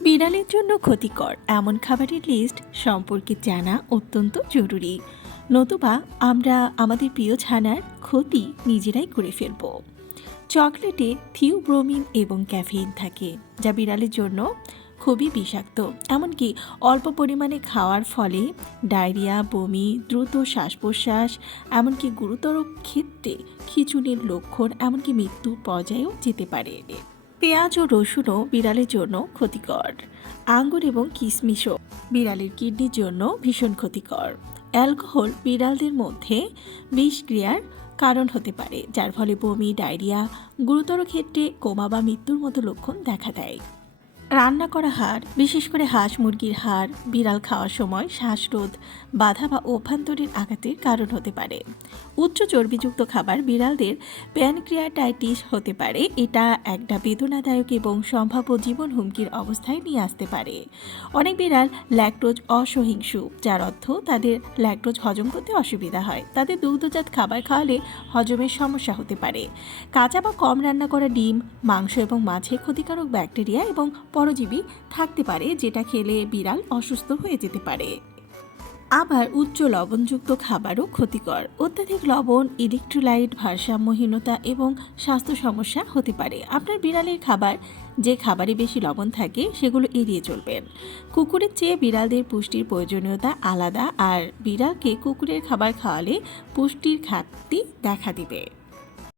বিড়ালের জন্য ক্ষতিকর এমন খাবারের লিস্ট সম্পর্কে জানা অত্যন্ত জরুরি, নতুবা আমরা আমাদের প্রিয় ছানার ক্ষতি নিজেরাই করে ফেলব। চকলেটে থিওব্রোমিন এবং ক্যাফেইন থাকে, যা বিড়ালের জন্য খুবই বিষাক্ত। এমনকি অল্প পরিমাণে খাওয়ার ফলে ডায়রিয়া, বমি, দ্রুত শ্বাস প্রশ্বাস, এমনকি গুরুতর ক্ষেত্রে খিঁচুনির লক্ষণ, এমনকি মৃত্যুর পর্যায়েও যেতে পারে। পেঁয়াজ ও রসুনও বিড়ালের জন্য ক্ষতিকর। আঙ্গুর এবং কিশমিশও বিড়ালের কিডনির জন্য ভীষণ ক্ষতিকর। অ্যালকোহল বিড়ালদের মধ্যে বিষক্রিয়ার কারণ হতে পারে, যার ফলে বমি, ডায়রিয়া, গুরুতর ক্ষেত্রে কোমা বা মৃত্যুর মতো লক্ষণ দেখা দেয়। রান্না করা হাড়, বিশেষ করে হাঁস মুরগির হাড়, বিড়াল খাওয়ার সময় শ্বাসরোধ, বাধা বা অভ্যন্তরীণ আঘাতের কারণ হতে পারে। উচ্চ চর্বিযুক্ত খাবার বিড়ালদের প্যানক্রিয়াটাইটিস হতে পারে। এটা একটা বেদনাদায়ক এবং সম্ভাব্য জীবন হুমকির অবস্থায় নিয়ে আসতে পারে। অনেক বিড়াল ল্যাকটোজ অসহিষ্ণু, যার অর্থ তাদের ল্যাকটোজ হজম করতে অসুবিধা হয়। তাদের দুগ্ধজাত খাবার খাওয়ালে হজমের সমস্যা হতে পারে। কাঁচা বা কম রান্না করা ডিম, মাংস এবং মাছে ক্ষতিকারক ব্যাকটেরিয়া এবং পরজীবী থাকতে পারে, যেটা খেলে বিড়াল অসুস্থ হয়ে যেতে পারে। আবার উচ্চ লবণযুক্ত খাবারও ক্ষতিকর। অত্যাধিক লবণ ইলেকট্রোলাইট ভারসাম্যহীনতা এবং স্বাস্থ্য সমস্যা হতে পারে। আপনার বিড়ালের খাবার, যে খাবারে বেশি লবণ থাকে, সেগুলো এড়িয়ে চলবেন। কুকুরের চেয়ে বিড়ালদের পুষ্টির প্রয়োজনীয়তা আলাদা, আর বিড়ালকে কুকুরের খাবার খাওয়ালে পুষ্টির ঘাটতি দেখা দিবে।